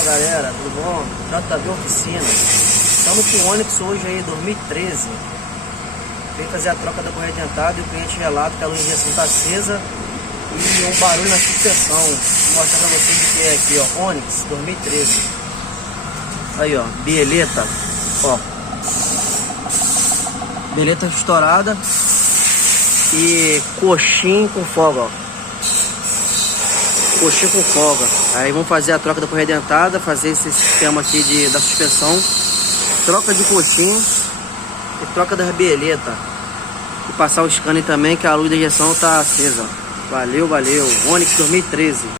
dia, galera, tudo bom? JV Oficina. Estamos com o Onix hoje aí, 2013. Vem fazer a troca da correia dentada e o cliente relata que a luz de injeção está acesa e um barulho na suspensão. Vou mostrar pra vocês o que é aqui, ó, Onix 2013. Aí, ó, bieleta, ó. Bieleta estourada e coxinho com folga, ó. Coxinha com folga. Aí vamos fazer a troca da correia dentada, fazer esse sistema aqui da suspensão, troca de coxinha e troca das bieleta. E passar o scanner também, que a luz da injeção tá acesa. Valeu, valeu. Onix 2013.